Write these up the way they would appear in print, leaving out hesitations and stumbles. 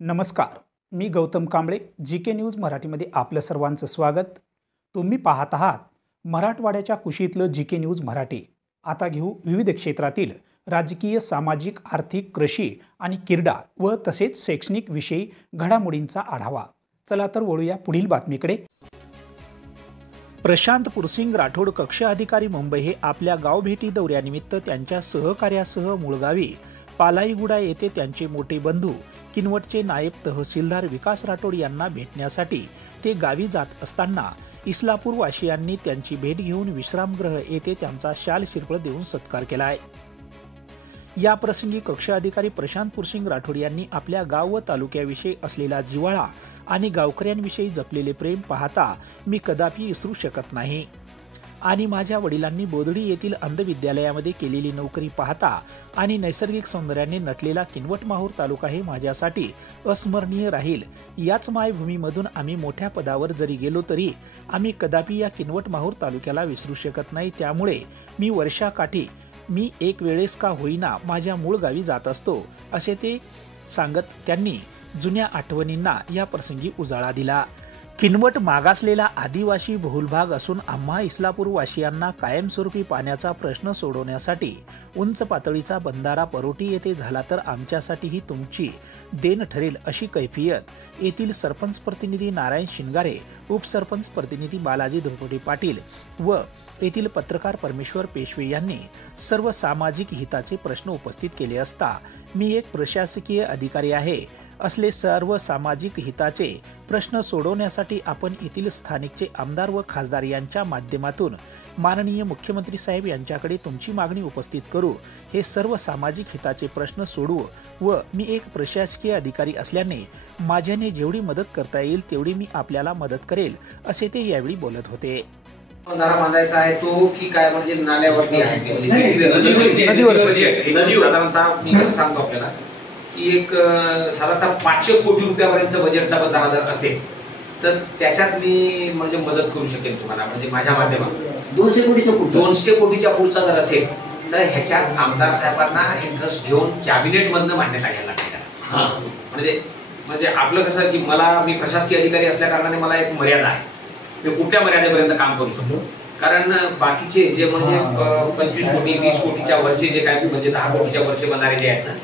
नमस्कार, मी Gautam Kamble, GK news मराठीमध्ये आपलं सर्वांचं स्वागत। तुम्ही पाहत आहात मराठवाड्याच्या कुशीतलं जीके न्यूज मराठी। आता घेऊ विविध क्षेत्रातील राजकीय, सामाजिक, आर्थिक, कृषी आणि क्रीडा व तसेच शैक्षणिक विषयी घडामोडींचा आढावा। चला तर वळूया पुढील बातमीकडे। प्रशांत पुरसिंग राठोड कक्ष अधिकारी मुंबई हे आपल्या गाव भेटी दौऱ्यानिमित्त त्यांच्या सहकार्यासह मूळगावी पालाईगुडा येथे त्यांचे मोठे बंधू किनवटचे नायब तहसीलदार विकास राठोड यांना भेटण्यासाठी ते गावी जात असताना इस्लापूर वासियांनी त्यांची भेट घेऊन विश्रामगृह येथे त्यांचा शाल शिरपळ देऊन सत्कार केला आहे। या प्रसंगी कक्ष अधिकारी प्रशांत पुरसिंग राठोड यांनी आपल्या गाव व तालुक्याविषयी असलेला जिव्हाळा आणि गावकऱ्यांविषयी जपलेले प्रेम पाहता मी कदापि विसरू शकत नाही आणि माझ्या वडिलांनी बोदडी येथील अंध विद्यालयामध्ये केलेली नोकरी पाहता आणि नैसर्गिक सौंदर्याने नटलेला किनवट माहूर तालुका हे माझ्यासाठी अस्मरणीय राहील। याच मायभूमीमधून आम्ही मोठ्या पदावर जरी गेलो तरी आम्ही कदापि या किनवट माहूर तालुक्याला विसरू शकत नाही। त्यामुळे मी वर्षाकाठी मी एक वेळेस का होईना माझ्या मूळ गावी जात असतो, असे ते सांगत त्यांनी जुन्या आठवणींना या प्रसंगी उजाळा दिला। किनवट मागासलेला आदिवासी बहुल भाग असून आम्हा इस्लापूर वासियांना कायमस्वरूपी पाण्याचा प्रश्न सोडवण्यासाठी उंच पातळीचा बंधारा परोटी येथे झाला तर आमच्यासाठीही तुमची देण ठरेल, अशी कैफियत येथील सरपंच प्रतिनिधी नारायण शिंगारे, उपसरपंच प्रतिनिधी बालाजी धुरपटे पाटील व येथील पत्रकार परमेश्वर पेशवे यांनी सर्व सामाजिक हिताचे प्रश्न उपस्थित केले असता मी एक प्रशासकीय अधिकारी आहे, असले सर्व सामाजिक हिताचे प्रश्न सोडवण्यासाठी आपण येथील स्थानिकचे आमदार व खासदार यांच्या माध्यमातून माननीय मुख्यमंत्री साहेब यांच्याकडे तुमची मागणी उपस्थित करू। हे सर्व सामाजिक हिताचे प्रश्न सोडवू व मी एक प्रशासकीय अधिकारी असल्याने माझ्याने जेवढी मदत करता येईल तेवढी मी आपल्याला मदत करेल, असे ते यावेळी बोलत होते। बंधारा बांधायचा आहे तो की काय, म्हणजे नाल्यावरती आहे ते, नदीवर साधारणतः मी कसं सांगतो आपल्याला की एक साधारणतः 500 कोटी रुपयापर्यंतचा बजेटचा बंधारा जर असेल तर त्याच्यात मी म्हणजे मदत करू शकेन तुम्हाला, म्हणजे माझ्या माध्यमातून 200 कोटीच्या पुढचा जर असेल तर ह्याच्यात आमदार साहेबांना इंटरेस्ट घेऊन कॅबिनेट मधनं मान्यता घ्यायला लागते। म्हणजे आपलं कसं की मी प्रशासकीय अधिकारी असल्या कारणाने मला एक मर्यादा आहे, मी कुठल्या मर्यादेपर्यंत काम करू शकतो। कारण बाकीचे जे म्हणजे 25 कोटी 20 कोटीच्या वरचे जे काय म्हणजे 10 कोटीच्या वरचे बंधारे जे आहेत ना,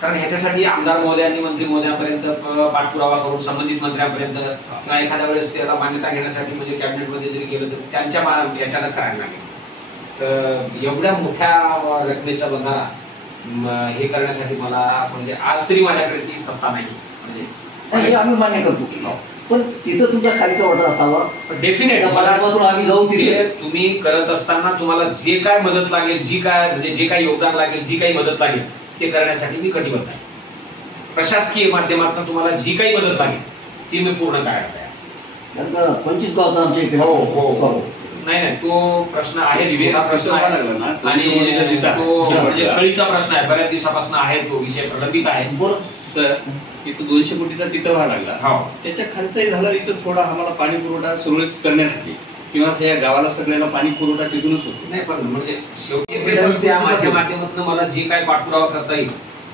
कारण ह्याच्यासाठी आमदार महोदयांनी मंत्री महोदयांपर्यंत पाठपुरावा करून संबंधित मंत्र्यांपर्यंत किंवा एखाद्या वेळेस त्याला मान्यता घेण्यासाठी म्हणजे कॅबिनेटमध्ये जरी गेलं तर त्यांच्या याच्यानं करायला लागेल। तर एवढ्या मोठ्या रकमेचा बंधारा हे करण्यासाठी मला म्हणजे आज तरी माझ्याकडे ती सत्ता नाही, म्हणजे आम्ही मान्य करतो पण तिथं तुमचा खालीचा ऑर्डर असावा डेफिनेट। आम्ही जाऊ तिथे तुम्ही करत असताना तुम्हाला जे काय मदत लागेल, जी काय म्हणजे जे काही योगदान लागेल, जी काही मदत लागेल ते करण्यासाठी मी कटिबद्ध आहे। प्रशासकीय माध्यमातून तुम्हाला जी काही मदत लागेल ती मी पूर्ण करायला तयार आहे। 25 गावात आमच्या इकडे नाही तो प्रश्न आहे, हा प्रश्न आहे आणि तो म्हणजे कळीचा प्रश्न आहे, बऱ्याच दिवसापासून आहे, तो विषय प्रलंबित आहे। तर तिथं 200 कोटीचा तिथं व्हायला लागला, त्याच्या खालचाही झाला इथं थोडा आम्हाला पाणी पुरवठा सुरळीत करण्यासाठी किंवा या गावाला सगळ्याला पाणी पुरवठा तिथूनच होतो। नाही पण म्हणजे शेवटी माझ्या माध्यमातून मला जे काय पाठपुरावा करता येईल,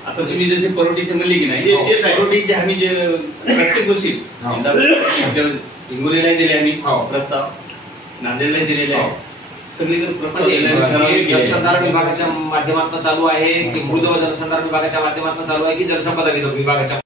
आता तुम्ही जसे परोटीचे म्हणले की नाही, परोटीचे आम्ही जे प्रत्येक गोष्टी हिंगोलीला दिले, आम्ही प्रस्ताव नांदेडला दिलेले आहे, सगळीकडे प्रस्ताव जलसंधारण विभागाच्या माध्यमातून चालू आहे की मृद व जलसंधारण विभागाच्या माध्यमातून चालू आहे की जलसंपदा विभागाच्या।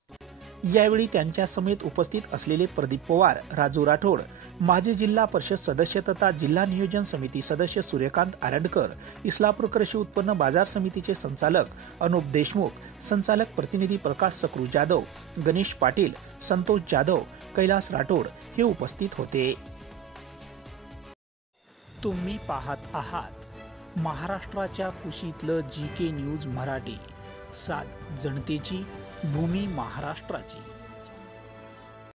यावेळी त्यांच्या समेत उपस्थित असलेले प्रदीप पवार, राजू राठोड, माजी जिल्हा परिषद सदस्य तथा जिल्हा नियोजन समिती सदस्य सूर्यकांत आरंडकर, इस्लापूर कृषी उत्पन्न बाजार समितीचे संचालक अनुप देशमुख, संचालक प्रतिनिधी प्रकाश सकरू जाधव, गणेश पाटील, संतोष जाधव, कैलास राठोड हे उपस्थित होते। तुम्ही पाहत आहात महाराष्ट्राच्या कुशीतलं जीके न्यूज मराठी, सात जनतेची, भूमी महाराष्ट्राची।